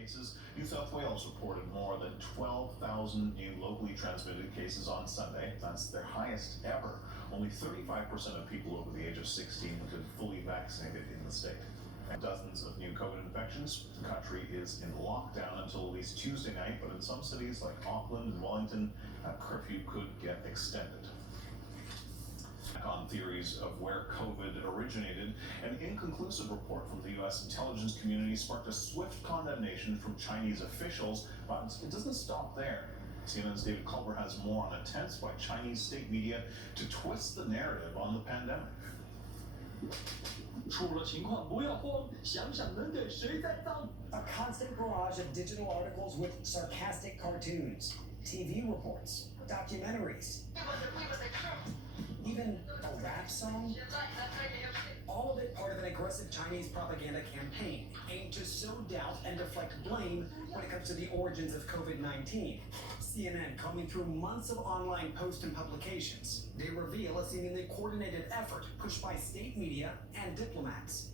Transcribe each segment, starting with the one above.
cases. New South Wales reported more than 12,000 new locally transmitted cases on Sunday. That's their highest ever. Only 35% of people over the age of 16 have been fully vaccinated in the state. And dozens of new COVID infections. The country is in lockdown until at least Tuesday night, but in some cities like Auckland and Wellington, a curfew could get extended. On theories of where COVID originated, an inconclusive report from the U.S. intelligence community sparked a swift condemnation from Chinese officials, but it doesn't stop there. CNN's David Culver has more on attempts by Chinese state media to twist the narrative on the pandemic. 出了情况不要慌，想想能给谁栽赃。 A constant barrage of digital articles with sarcastic cartoons, TV reports, documentaries, even a rap song. All of it part of an aggressive Chinese propaganda campaign aimed to sow doubt and deflect blame when it comes to the origins of COVID-19. CNN combing through months of online posts and publications. They reveal a seemingly coordinated effort pushed by state media and diplomats.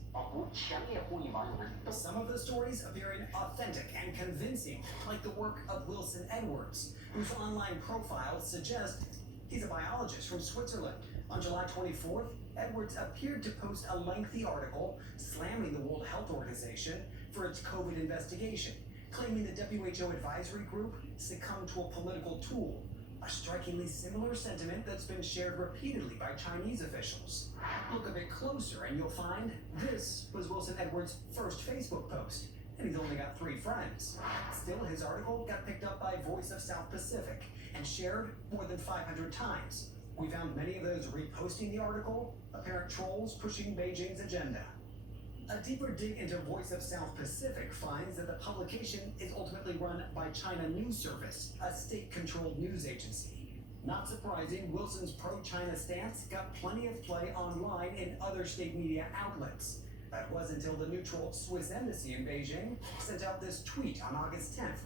Some of the stories appearing authentic and convincing, like the work of Wilson Edwards, whose online profile suggests he's a biologist from Switzerland. On July 24th, Edwards appeared to post a lengthy article slamming the World Health Organization for its COVID investigation, claiming the WHO advisory group succumbed to a political tool, a strikingly similar sentiment that's been shared repeatedly by Chinese officials. Look a bit closer and you'll find this was Wilson Edwards' first Facebook post, and he's only got 3 friends. Still, his article got picked up by Voice of South Pacific and shared more than 500 times. We found many of those reposting the article, apparent trolls pushing Beijing's agenda. A deeper dig into Voice of South Pacific finds that the publication is ultimately run by China News Service, a state-controlled news agency. Not surprising, Wilson's pro-China stance got plenty of play online in other state media outlets. That was until the neutral Swiss embassy in Beijing sent out this tweet on August 10th,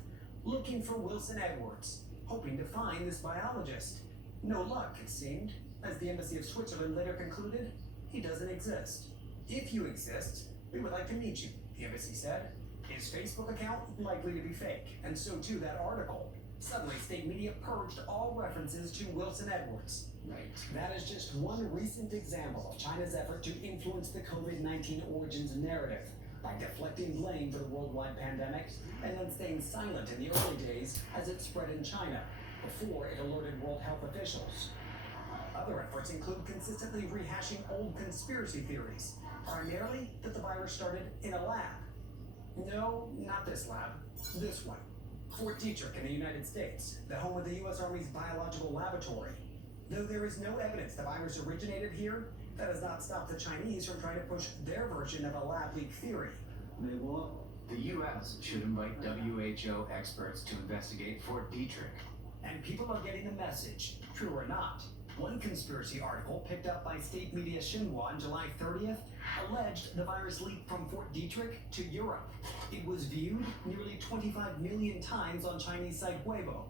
looking for Wilson Edwards, hoping to find this biologist. No luck, it seemed, as the Embassy of Switzerland later concluded, he doesn't exist. If you exist, we would like to meet you, the embassy said. His Facebook account likely to be fake, and so too that article. Suddenly, state media purged all references to Wilson Edwards. Right. That is just one recent example of China's effort to influence the COVID-19 origins narrative by deflecting blame for the worldwide pandemic and then staying silent in the early days as it spread in China, before it alerted World Health officials. Other efforts include consistently rehashing old conspiracy theories, primarily that the virus started in a lab. No, not this lab, this one. Fort Detrick in the United States, the home of the U.S. Army's biological laboratory. Though there is no evidence the virus originated here, that has not stopped the Chinese from trying to push their version of a lab leak theory. The U.S. should invite WHO experts to investigate Fort Detrick. And people are getting the message, true or not. One conspiracy article picked up by state media Xinhua on July 30th alleged the virus leaked from Fort Detrick to Europe. It was viewed nearly 25 million times on Chinese site Weibo.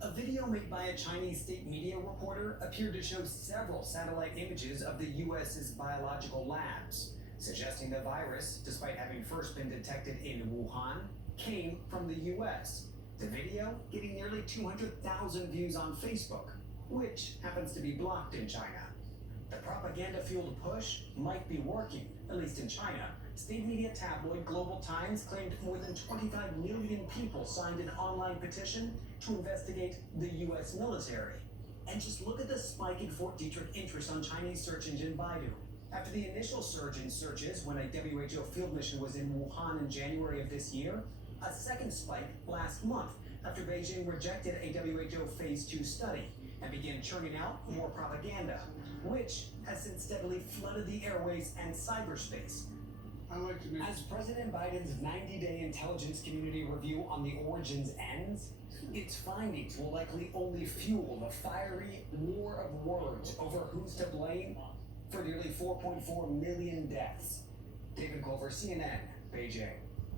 A video made by a Chinese state media reporter appeared to show several satellite images of the US's biological labs, suggesting the virus, despite having first been detected in Wuhan, came from the US. The video getting nearly 200,000 views on Facebook, which happens to be blocked in China. The propaganda-fueled push might be working, at least in China. State media tabloid Global Times claimed more than 25 million people signed an online petition to investigate the US military. And just look at the spike in Fort Detrick interest on Chinese search engine Baidu. After the initial surge in searches when a WHO field mission was in Wuhan in January of this year, a second spike last month after Beijing rejected a WHO Phase 2 study and began churning out more propaganda, which has since steadily flooded the airways and cyberspace. As President Biden's 90-day intelligence community review on the origins ends, its findings will likely only fuel the fiery war of words over who's to blame for nearly 4.4 million deaths. David Culver, CNN, Beijing.